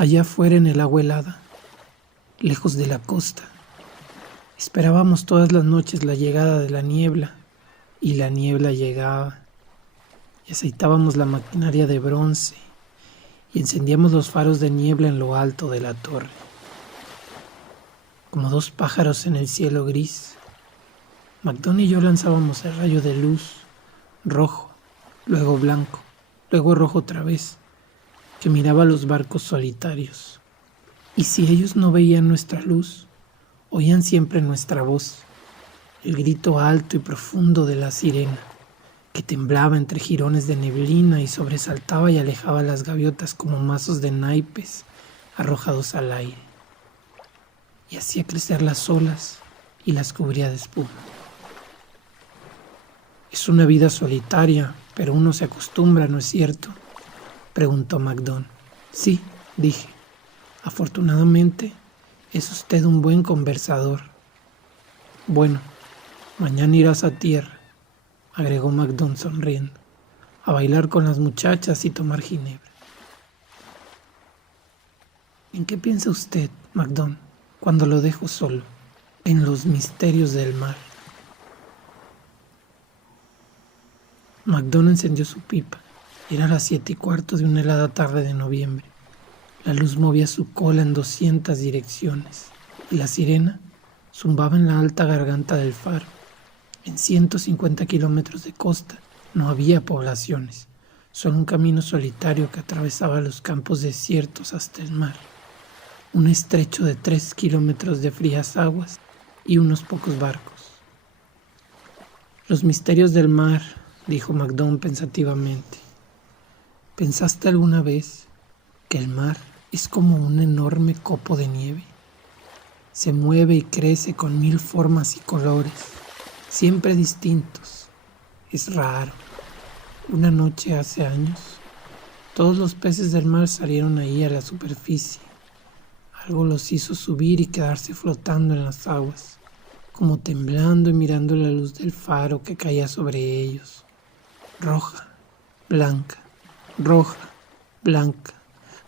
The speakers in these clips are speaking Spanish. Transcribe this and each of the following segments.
allá afuera en el agua helada, lejos de la costa. Esperábamos todas las noches la llegada de la niebla, y la niebla llegaba, y aceitábamos la maquinaria de bronce, y encendíamos los faros de niebla en lo alto de la torre. Como dos pájaros en el cielo gris, MacDon y yo lanzábamos el rayo de luz, rojo, luego blanco, luego rojo otra vez, que miraba los barcos solitarios. Y si ellos no veían nuestra luz, oían siempre nuestra voz, el grito alto y profundo de la sirena, que temblaba entre jirones de neblina y sobresaltaba y alejaba las gaviotas como mazos de naipes arrojados al aire, y hacía crecer las olas y las cubría de espuma. Es una vida solitaria, pero uno se acostumbra, ¿no es cierto?, preguntó MacDon. Sí, dije. Afortunadamente, es usted un buen conversador. Bueno, mañana irás a tierra, agregó MacDon sonriendo, a bailar con las muchachas y tomar ginebra. ¿En qué piensa usted, MacDon, cuando lo dejo solo? En los misterios del mar. MacDon encendió su pipa. Era las 7:15 de una helada tarde de noviembre. La luz movía su cola en 200 direcciones, y la sirena zumbaba en la alta garganta del faro. En 150 kilómetros de costa no había poblaciones, solo un camino solitario que atravesaba los campos desiertos hasta el mar, un estrecho de 3 kilómetros de frías aguas y unos pocos barcos. Los misterios del mar, dijo MacDon pensativamente. ¿Pensaste alguna vez que el mar es como un enorme copo de nieve? Se mueve y crece con 1000 formas y colores, siempre distintos. Es raro. Una noche hace años, todos los peces del mar salieron ahí a la superficie. Algo los hizo subir y quedarse flotando en las aguas, como temblando y mirando la luz del faro que caía sobre ellos. Roja, blanca, roja, blanca,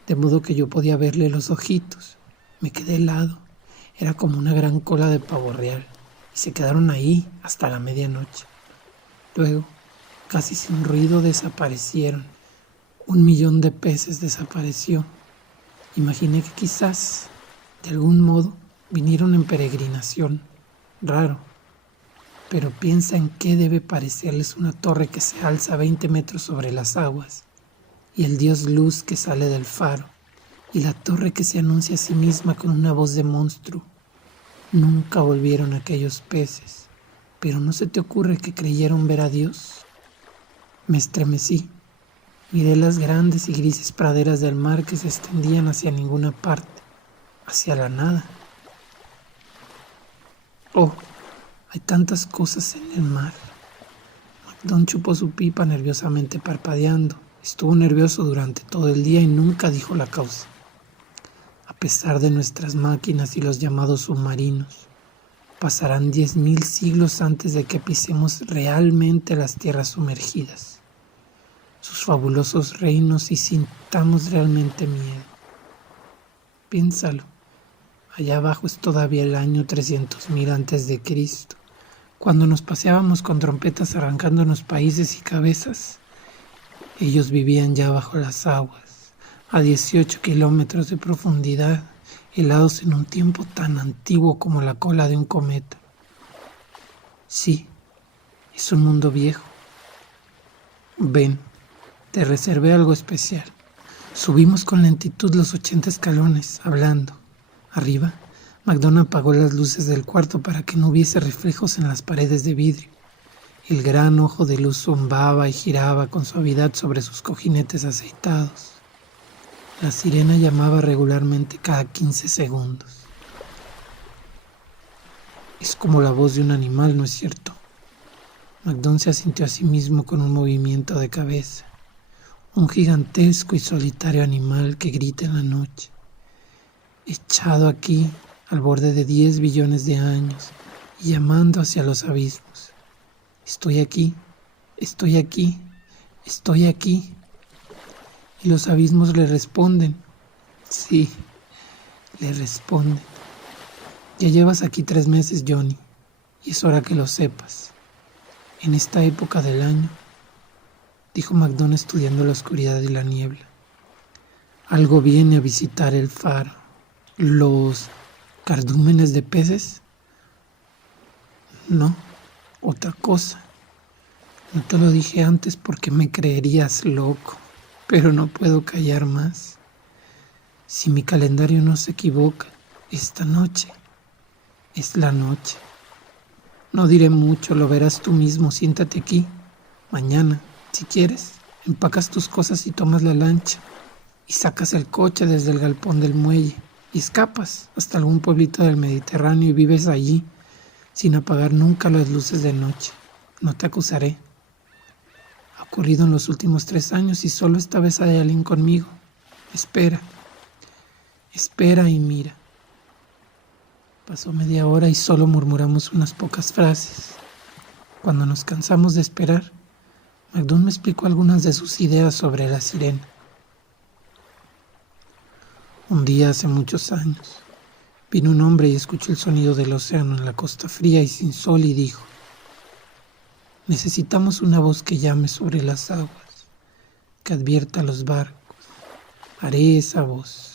de modo que yo podía verle los ojitos. Me quedé helado, era como una gran cola de pavo real, y se quedaron ahí hasta la medianoche. Luego, casi sin ruido, desaparecieron. 1.000.000 de peces desapareció. Imaginé que quizás, de algún modo, vinieron en peregrinación. Raro. Pero piensa en qué debe parecerles una torre que se alza 20 metros sobre las aguas, y el dios luz que sale del faro, y la torre que se anuncia a sí misma con una voz de monstruo. Nunca volvieron aquellos peces, pero ¿no se te ocurre que creyeron ver a Dios? Me estremecí. Miré las grandes y grises praderas del mar que se extendían hacia ninguna parte, hacia la nada. Oh, hay tantas cosas en el mar. MacDon chupó su pipa nerviosamente parpadeando. Estuvo nervioso durante todo el día y nunca dijo la causa. A pesar de nuestras máquinas y los llamados submarinos, pasarán 10.000 siglos antes de que pisemos realmente las tierras sumergidas, sus fabulosos reinos, y sintamos realmente miedo. Piénsalo, allá abajo es todavía el año 300.000 antes de Cristo, cuando nos paseábamos con trompetas arrancándonos países y cabezas. Ellos vivían ya bajo las aguas, a 18 kilómetros de profundidad, helados en un tiempo tan antiguo como la cola de un cometa. Sí, es un mundo viejo. Ven, te reservé algo especial. Subimos con lentitud los 80 escalones, hablando. Arriba, MacDon apagó las luces del cuarto para que no hubiese reflejos en las paredes de vidrio. El gran ojo de luz zumbaba y giraba con suavidad sobre sus cojinetes aceitados. La sirena llamaba regularmente cada 15 segundos. Es como la voz de un animal, ¿no es cierto? MacDon se asintió a sí mismo con un movimiento de cabeza. Un gigantesco y solitario animal que grita en la noche, echado aquí al borde de 10 billones de años y llamando hacia los abismos. Estoy aquí, estoy aquí, estoy aquí. Y los abismos le responden. Sí, le responden. Ya llevas aquí 3 meses, Johnny, y es hora que lo sepas. En esta época del año, dijo MacDon estudiando la oscuridad y la niebla, algo viene a visitar el faro. ¿Los cardúmenes de peces? No, otra cosa. No te lo dije antes porque me creerías loco, pero no puedo callar más. Si mi calendario no se equivoca, esta noche es la noche. No diré mucho, lo verás tú mismo, siéntate aquí. Mañana, si quieres, empacas tus cosas y tomas la lancha y sacas el coche desde el galpón del muelle y escapas hasta algún pueblito del Mediterráneo y vives allí sin apagar nunca las luces de noche. No te acusaré. Ha ocurrido en los últimos 3 años y solo esta vez hay alguien conmigo. Espera, espera y mira. Pasó media hora y solo murmuramos unas pocas frases. Cuando nos cansamos de esperar, MacDon me explicó algunas de sus ideas sobre la sirena. Un día hace muchos años, vino un hombre y escuchó el sonido del océano en la costa fría y sin sol y dijo: necesitamos una voz que llame sobre las aguas, que advierta a los barcos. Haré esa voz.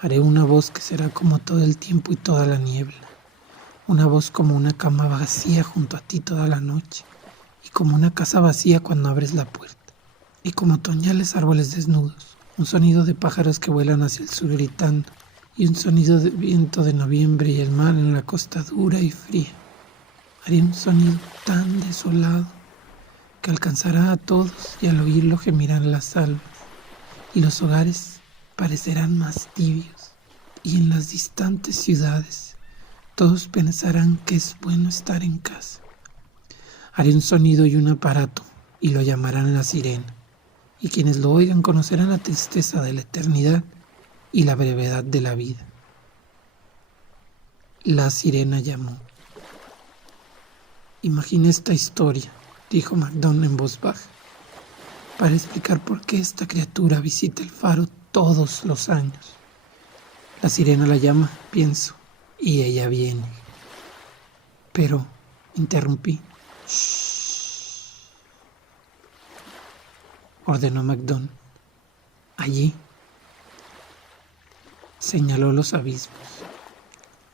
Haré una voz que será como todo el tiempo y toda la niebla. Una voz como una cama vacía junto a ti toda la noche, y como una casa vacía cuando abres la puerta, y como otoñales árboles desnudos. Un sonido de pájaros que vuelan hacia el sur gritando, y un sonido de viento de noviembre y el mar en la costa dura y fría. Haré un sonido tan desolado que alcanzará a todos y al oírlo gemirán las almas, y los hogares parecerán más tibios, y en las distantes ciudades todos pensarán que es bueno estar en casa. Haré un sonido y un aparato, y lo llamarán la sirena, y quienes lo oigan conocerán la tristeza de la eternidad y la brevedad de la vida. La sirena llamó. Imagina esta historia, dijo MacDon en voz baja, para explicar por qué esta criatura visita el faro todos los años. La sirena la llama, pienso, y ella viene. Pero, interrumpí. Shh, ordenó MacDon. Allí. Señaló los abismos.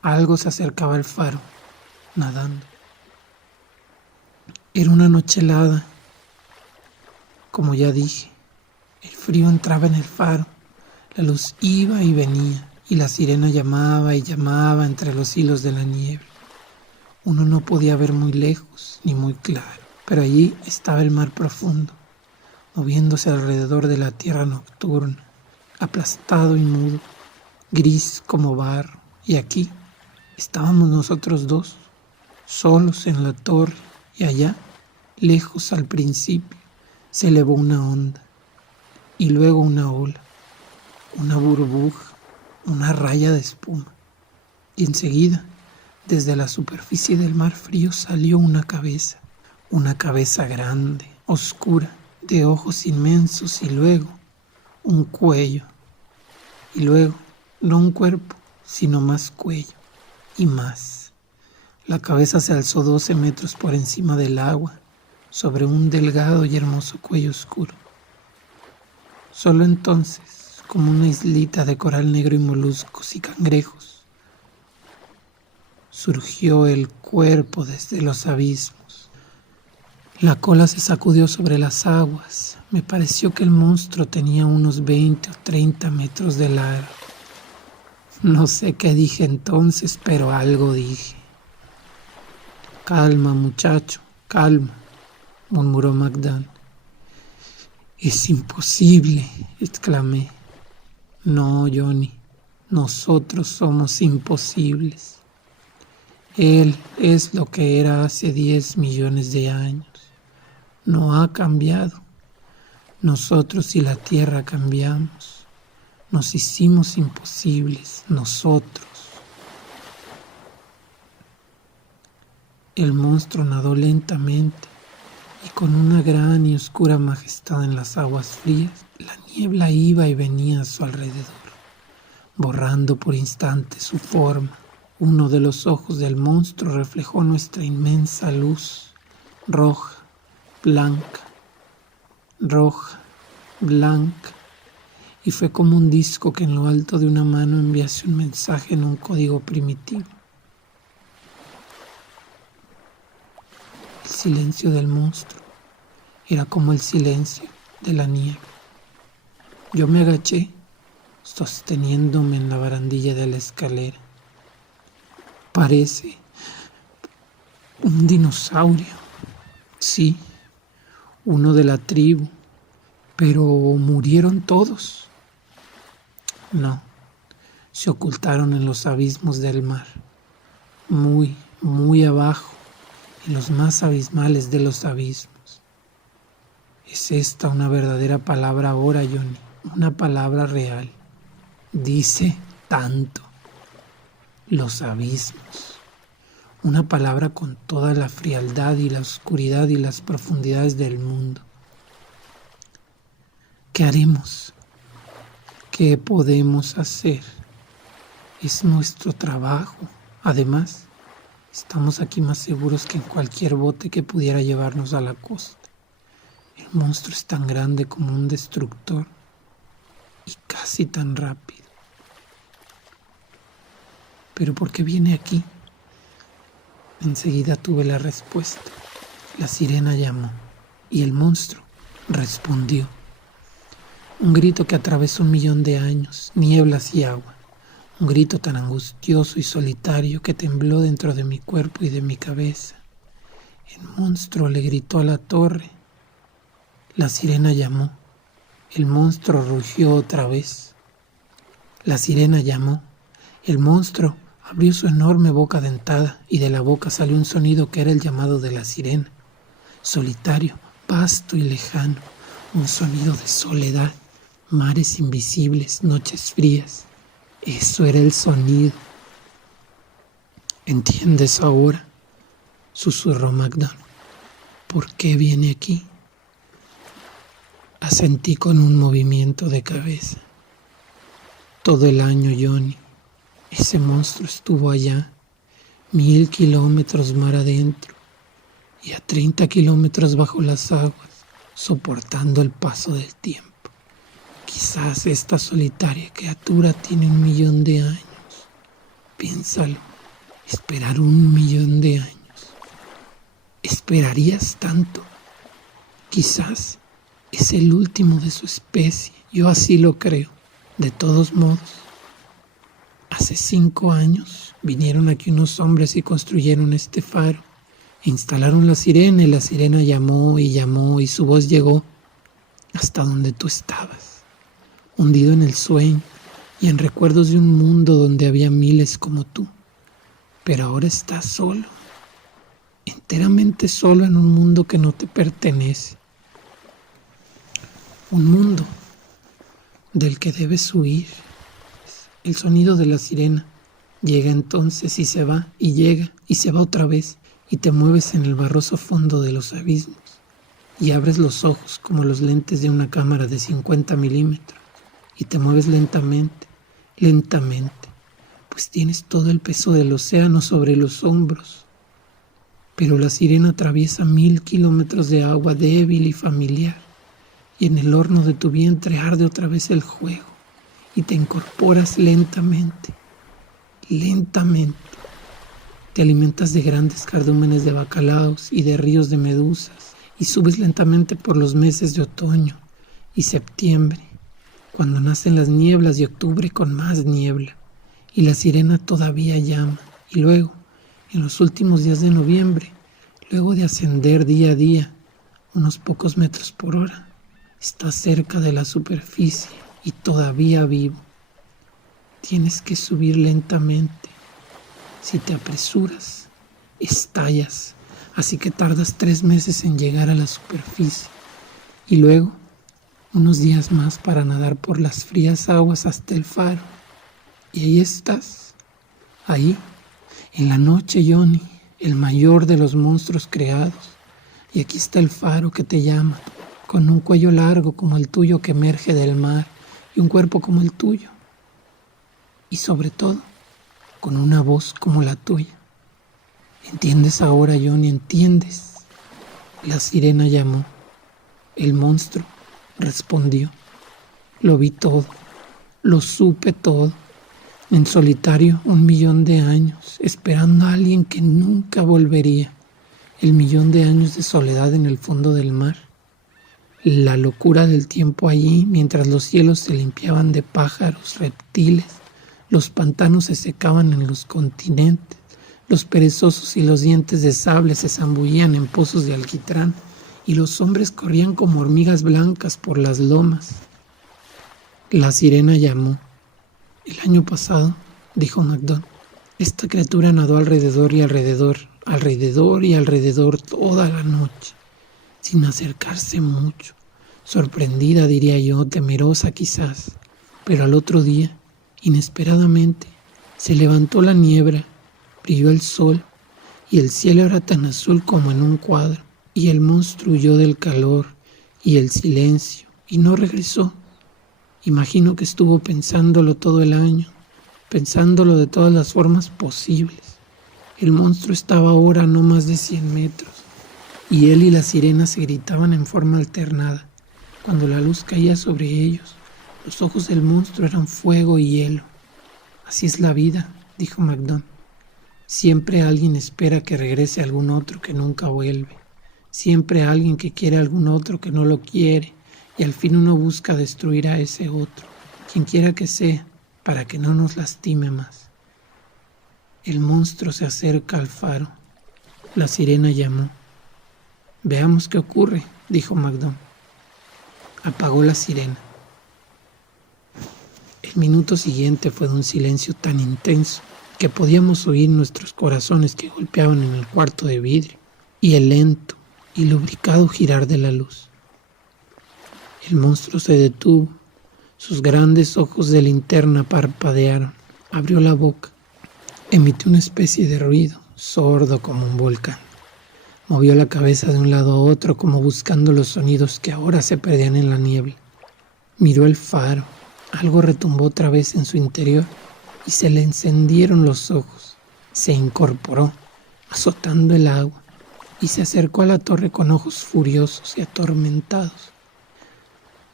Algo se acercaba al faro, nadando. Era una noche helada. Como ya dije, el frío entraba en el faro, la luz iba y venía, y la sirena llamaba y llamaba entre los hilos de la niebla. Uno no podía ver muy lejos ni muy claro, pero allí estaba el mar profundo, moviéndose alrededor de la tierra nocturna, aplastado y mudo, gris como barro, y aquí estábamos nosotros dos, solos en la torre, y allá, lejos al principio, se elevó una onda, y luego una ola, una burbuja, una raya de espuma, y enseguida, desde la superficie del mar frío salió una cabeza grande, oscura, de ojos inmensos, y luego un cuello, y luego no un cuerpo, sino más cuello, y más. La cabeza se alzó 12 metros por encima del agua, sobre un delgado y hermoso cuello oscuro. Solo entonces, como una islita de coral negro y moluscos y cangrejos, surgió el cuerpo desde los abismos. La cola se sacudió sobre las aguas. Me pareció que el monstruo tenía unos 20 o 30 metros de largo. No sé qué dije entonces, pero algo dije. Calma, muchacho, calma, murmuró MacDon. Es imposible, exclamé. No, Johnny, nosotros somos imposibles. Él es lo que era hace 10 millones de años. No ha cambiado. Nosotros y la Tierra cambiamos. Nos hicimos imposibles, nosotros. El monstruo nadó lentamente y con una gran y oscura majestad en las aguas frías. La niebla iba y venía a su alrededor. borrando por instantes su forma. Uno de los ojos del monstruo reflejó nuestra inmensa luz, roja, blanca, roja, blanca, y fue como un disco que en lo alto de una mano enviase un mensaje en un código primitivo. El silencio del monstruo era como el silencio de la nieve. Yo me agaché, sosteniéndome en la barandilla de la escalera. Parece un dinosaurio, sí, uno de la tribu, pero murieron todos. No, se ocultaron en los abismos del mar, muy, muy abajo, en los más abismales de los abismos. Es esta una verdadera palabra ahora, Johnny, una palabra real. Dice tanto. Los abismos. Una palabra con toda la frialdad y la oscuridad y las profundidades del mundo. ¿Qué haremos? ¿Qué podemos hacer? Es nuestro trabajo. Además, estamos aquí más seguros que en cualquier bote que pudiera llevarnos a la costa. El monstruo es tan grande como un destructor y casi tan rápido. ¿Pero por qué viene aquí? Enseguida tuve la respuesta. La sirena llamó y el monstruo respondió. Un grito que atravesó 1.000.000 de años, nieblas y agua. Un grito tan angustioso y solitario que tembló dentro de mi cuerpo y de mi cabeza. El monstruo le gritó a la torre. La sirena llamó. El monstruo rugió otra vez. La sirena llamó. El monstruo abrió su enorme boca dentada y de la boca salió un sonido que era el llamado de la sirena. Solitario, vasto y lejano. Un sonido de soledad, mares invisibles, noches frías. Eso era el sonido. ¿Entiendes ahora?, susurró MacDonald. ¿Por qué viene aquí? Asentí con un movimiento de cabeza. Todo el año, Johnny, ese monstruo estuvo allá, 1.000 kilómetros mar adentro y a 30 kilómetros bajo las aguas, soportando el paso del tiempo. Quizás esta solitaria criatura tiene 1.000.000 de años. Piénsalo, esperar 1.000.000 de años. ¿Esperarías tanto? Quizás es el último de su especie, yo así lo creo. De todos modos, hace 5 años vinieron aquí unos hombres y construyeron este faro. E instalaron la sirena y la sirena llamó y su voz llegó hasta donde tú estabas, hundido en el sueño y en recuerdos de un mundo donde había miles como tú. Pero ahora estás solo, enteramente solo en un mundo que no te pertenece. Un mundo del que debes huir. El sonido de la sirena llega entonces y se va, y llega y se va otra vez, y te mueves en el barroso fondo de los abismos, y abres los ojos como los lentes de una cámara de 50 milímetros, y te mueves lentamente, lentamente, pues tienes todo el peso del océano sobre los hombros. Pero la sirena atraviesa 1.000 kilómetros de agua débil y familiar, y en el horno de tu vientre arde otra vez el juego, y te incorporas lentamente, lentamente. Te alimentas de grandes cardúmenes de bacalaos y de ríos de medusas, y subes lentamente por los meses de otoño y septiembre, cuando nacen las nieblas, y octubre con más niebla, y la sirena todavía llama, y luego, en los últimos días de noviembre, luego de ascender día a día, unos pocos metros por hora, estás cerca de la superficie y todavía vivo. Tienes que subir lentamente. Si te apresuras, estallas, así que tardas 3 meses en llegar a la superficie y luego unos días más para nadar por las frías aguas hasta el faro. Y ahí estás, ahí, en la noche, Johnny, el mayor de los monstruos creados. Y aquí está el faro que te llama, con un cuello largo como el tuyo que emerge del mar y un cuerpo como el tuyo. y sobre todo con una voz como la tuya. ¿Entiendes ahora, Johnny? ¿Entiendes? La sirena llamó. El monstruo respondió. Lo vi todo, lo supe todo, en solitario 1.000.000 de años, esperando a alguien que nunca volvería, el 1.000.000 de años de soledad en el fondo del mar, la locura del tiempo allí mientras los cielos se limpiaban de pájaros, reptiles, los pantanos se secaban en los continentes, los perezosos y los dientes de sable se zambullían en pozos de alquitrán y los hombres corrían como hormigas blancas por las lomas. La sirena llamó. El año pasado, dijo MacDon, esta criatura nadó alrededor y alrededor, alrededor y alrededor toda la noche, sin acercarse mucho, sorprendida, diría yo, temerosa quizás, pero al otro día, inesperadamente, se levantó la niebla, brilló el sol, y el cielo era tan azul como en un cuadro, y el monstruo huyó del calor y el silencio, y no regresó. Imagino que estuvo pensándolo todo el año, pensándolo de todas las formas posibles. El monstruo estaba ahora a no más de 100 metros, y él y la sirena se gritaban en forma alternada. Cuando la luz caía sobre ellos, los ojos del monstruo eran fuego y hielo. Así es la vida, dijo MacDon. Siempre alguien espera que regrese algún otro que nunca vuelve. Siempre alguien que quiere a algún otro que no lo quiere. Y al fin uno busca destruir a ese otro, quien quiera que sea, para que no nos lastime más. El monstruo se acerca al faro. La sirena llamó. Veamos qué ocurre, dijo MacDon. Apagó la sirena. El minuto siguiente fue de un silencio tan intenso que podíamos oír nuestros corazones que golpeaban en el cuarto de vidrio y el lento y lubricado girar de la luz. El monstruo se detuvo, sus grandes ojos de linterna parpadearon, abrió la boca, emitió una especie de ruido, sordo como un volcán. Movió la cabeza de un lado a otro como buscando los sonidos que ahora se perdían en la niebla. Miró el faro, algo retumbó otra vez en su interior y se le encendieron los ojos. Se incorporó, azotando el agua, y se acercó a la torre con ojos furiosos y atormentados.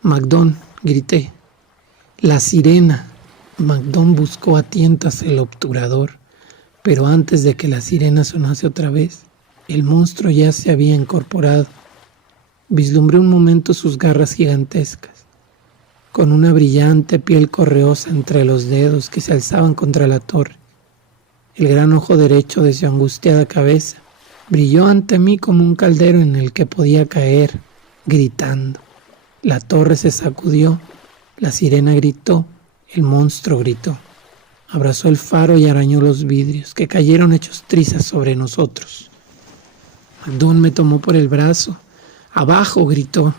MacDon, grité. La sirena. MacDon buscó a tientas el obturador, pero antes de que la sirena sonase otra vez, el monstruo ya se había incorporado. Vislumbré un momento sus garras gigantescas, con una brillante piel correosa entre los dedos que se alzaban contra la torre. El gran ojo derecho de su angustiada cabeza brilló ante mí como un caldero en el que podía caer, gritando. La torre se sacudió, la sirena gritó, el monstruo gritó. Abrazó el faro y arañó los vidrios, que cayeron hechos trizas sobre nosotros. MacDon me tomó por el brazo. ¡Abajo!, gritó.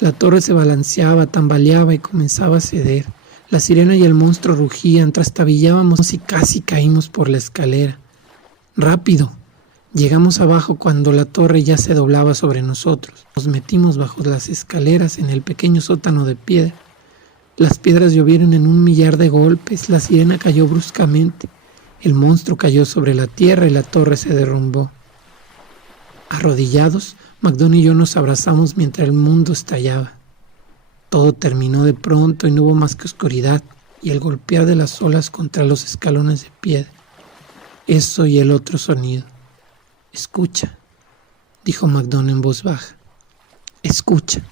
La torre se balanceaba, tambaleaba y comenzaba a ceder. La sirena y el monstruo rugían, trastabillábamos y casi caímos por la escalera. ¡Rápido! Llegamos abajo cuando la torre ya se doblaba sobre nosotros. Nos metimos bajo las escaleras en el pequeño sótano de piedra. Las piedras llovieron en 1.000.000 de golpes, la sirena cayó bruscamente. El monstruo cayó sobre la tierra y la torre se derrumbó. Arrodillados, MacDon y yo nos abrazamos mientras el mundo estallaba. Todo terminó de pronto y no hubo más que oscuridad y el golpear de las olas contra los escalones de piedra. Eso y el otro sonido. Escucha, dijo MacDon en voz baja. Escucha.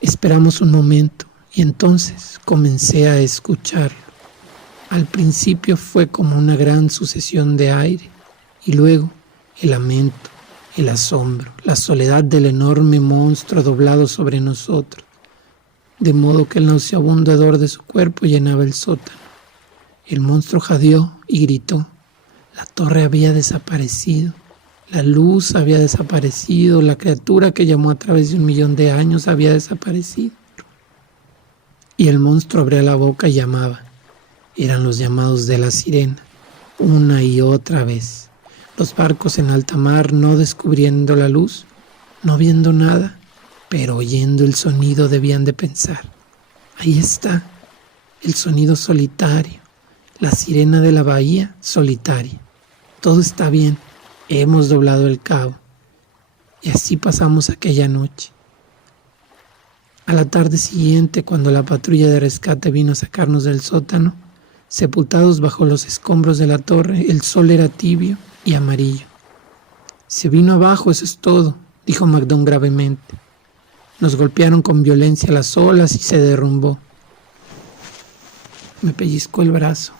Esperamos un momento y entonces comencé a escucharlo. Al principio fue como una gran sucesión de aire y luego el lamento, el asombro, la soledad del enorme monstruo doblado sobre nosotros, de modo que el nauseabundo hedor de su cuerpo llenaba el sótano. El monstruo jadeó y gritó. La torre había desaparecido. La luz había desaparecido, la criatura que llamó a través de 1.000.000 de años había desaparecido. Y el monstruo abría la boca y llamaba. Eran los llamados de la sirena, una y otra vez. Los barcos en alta mar no descubriendo la luz, no viendo nada, pero oyendo el sonido debían de pensar. Ahí está, el sonido solitario, La sirena de la bahía solitaria. Todo está bien, hemos doblado el cabo. Y así pasamos aquella noche. A la tarde siguiente, cuando la patrulla de rescate vino a sacarnos del sótano, sepultados bajo los escombros de la torre, el sol era tibio y amarillo. Se vino abajo, eso es todo, dijo MacDonald gravemente. Nos golpearon con violencia las olas y se derrumbó. Me pellizcó el brazo.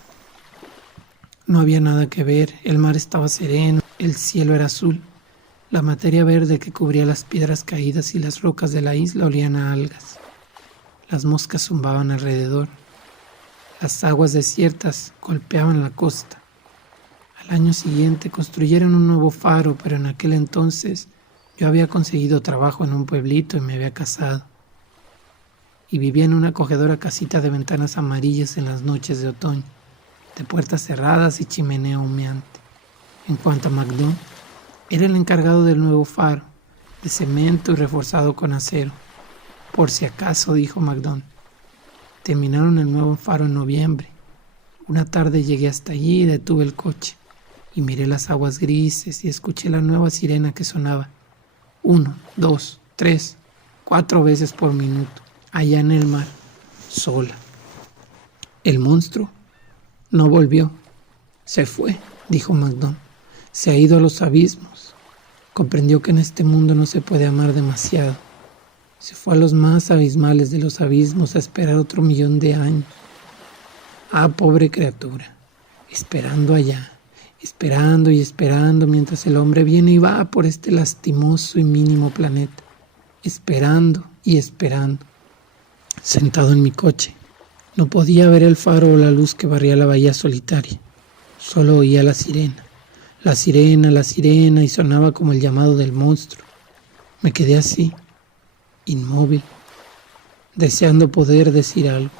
No había nada que ver, el mar estaba sereno, el cielo era azul. La materia verde que cubría las piedras caídas y las rocas de la isla olían a algas. Las moscas zumbaban alrededor. Las aguas desiertas golpeaban la costa. Al año siguiente construyeron un nuevo faro, pero en aquel entonces yo había conseguido trabajo en un pueblito y me había casado. Y vivía en una acogedora casita de ventanas amarillas en las noches de otoño, de puertas cerradas y chimenea humeante. En cuanto a MacDonald, era el encargado del nuevo faro, de cemento y reforzado con acero. Por si acaso, dijo MacDonald. Terminaron el nuevo faro en noviembre. Una tarde llegué hasta allí y detuve el coche, y miré las aguas grises y escuché la nueva sirena que sonaba 1, 2, 3, 4 veces por minuto, allá en el mar, sola. El monstruo no volvió. Se fue, dijo MacDonald. Se ha ido a los abismos. Comprendió que en este mundo no se puede amar demasiado. Se fue a los más abismales de los abismos a esperar otro 1.000.000 de años. Ah, pobre criatura, esperando allá, esperando y esperando mientras el hombre viene y va por este lastimoso y mínimo planeta, esperando y esperando. Sentado en mi coche, no podía ver el faro o la luz que barría la bahía solitaria. Solo oía la sirena, la sirena, la sirena, y sonaba como el llamado del monstruo. Me quedé así, inmóvil, deseando poder decir algo.